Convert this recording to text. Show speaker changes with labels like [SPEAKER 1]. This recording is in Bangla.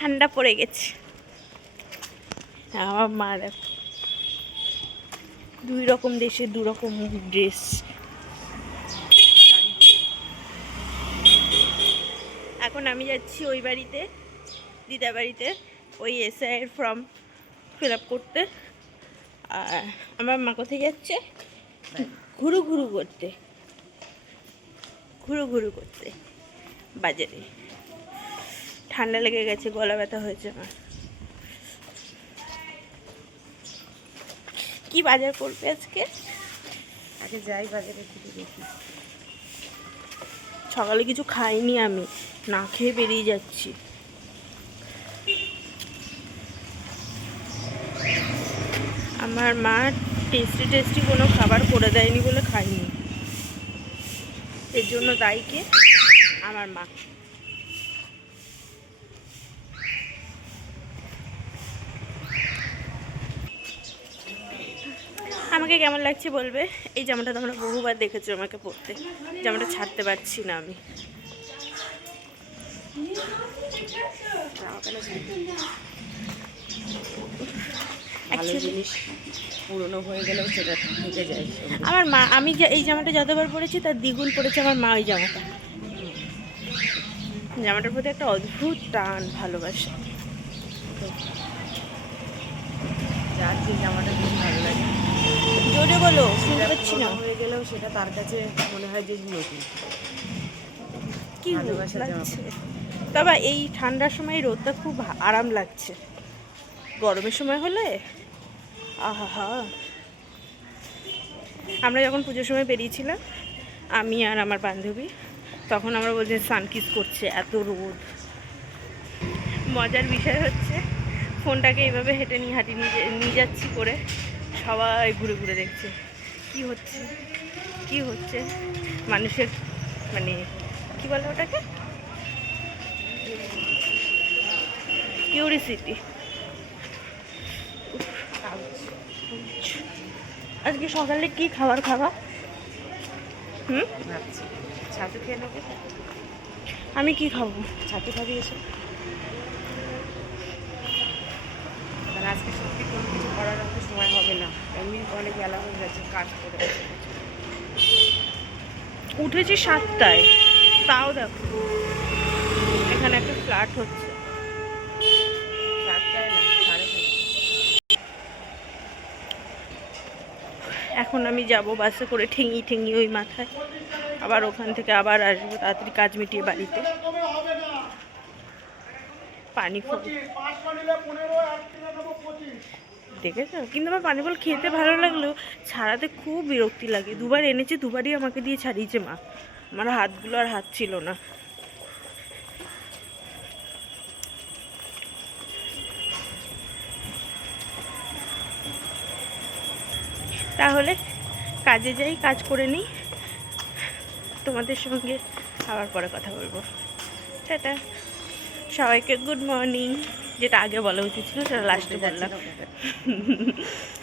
[SPEAKER 1] ঠান্ডা পড়ে গেছে। আমার মা দেখো। দুই রকম দেশে দু রকম ড্রেস এখন আমি যাচ্ছি ওই বাড়িতে দিদা বাড়িতে, ওই এসআইয়ের ফর্ম ফিল আপ করতে। আর আমার মা কোথায় যাচ্ছে? ঘুরু ঘুরু করতে। ঘুরু ঘুরু করতে। বাজারে। ঠান্ডা লেগে গেছে গলা ব্যথা হয়েছে আমার। কি বাজার করবে আজকে?
[SPEAKER 2] আগে যাই বাজারে দেখি।
[SPEAKER 1] সকালে কিছু খাইনি আমি না খেয়ে বেরিয়ে যাচ্ছি। আমার মা টেস্টি টেস্টি কোনো খাবার করে দেয়নি বলে খাইনি। এর জন্য দায়ী কে? আমার মা। আমাকে কেমন লাগছে বলবে? এই জামাটা তোমরা বহুবার দেখেছ আমাকে পরতে। জামাটা ছাড়তে পারছি না আমি।
[SPEAKER 2] ভালো জিনিস পুরনো হয়ে গেলেও সেটা থেকে যায়
[SPEAKER 1] আমার মা আমি এই জামাটা যতবার পরেছি তার দ্বিগুণ পড়েছে আমার মা ওই জামাটা। জামাটার প্রতি একটা অদ্ভুত টান ভালোবাসা।
[SPEAKER 2] যার যে জামাটা
[SPEAKER 1] জোরে বলো শুনতে পাচ্ছি না।
[SPEAKER 2] হয়ে গেলেও সেটা তার কাছে মনে হয় যে নতুন।
[SPEAKER 1] কি লাগছে? তবে এই ঠান্ডার সময় রোদটা খুব আরাম লাগছে। গরমের সময় হলে? আহা আমরা যখন পুজোর সময় বেরিয়েছিলাম আমি আর আমার বান্ধবী তখন আমরা বলছি সানকিস করছে এত রোদ। মজার বিষয় হচ্ছে ফোনটাকে এইভাবে হেঁটে নিয়ে হাঁটি নিয়ে যাচ্ছি করে। সবাই ঘুরে ঘুরে দেখছে। কি হচ্ছে? কি হচ্ছে? মানুষের মানে কি বলে ওটাকে? কিউরিসিটি আজকে সকালে কি খাবার খাবা? হুম?
[SPEAKER 2] ছাতু খেয়ে নেব।
[SPEAKER 1] আমি কি খাব?
[SPEAKER 2] ছাতু খাবি এসে। আজকে সত্যি কোনো কিছু করার সময় হবে না। বেলা হয়ে গেছে, কাজ করে
[SPEAKER 1] উঠেছি সাতটায়, তাও দেখো, এখানে একটা ফ্ল্যাট হচ্ছে। এখন আমি যাব বাসে করে ঠেঙি ঠেঙি ওই মাথায়, আবার ওখান থেকে আবার আসব, তাড়াতাড়ি কাজ মিটিয়ে বাড়িতে। পানি ফল। দেখেছ? কিন্তু আমার পানি ফল খেতে ভালো লাগলেও ছাড়াতে খুব বিরক্তি লাগে। দুবার এনেছে, দুবারই আমাকে দিয়ে ছাড়িয়েছে মা। আমার হাতগুলো আর হাত ছিল না। তাহলে কাজে যাই, কাজ করে নিই। তোমাদের সঙ্গে আবার পরে কথা বলব। টাটা। সবাইকে গুড মর্নিং যেটা আগে বলা উচিত ছিল সেটা লাস্টে বললাম।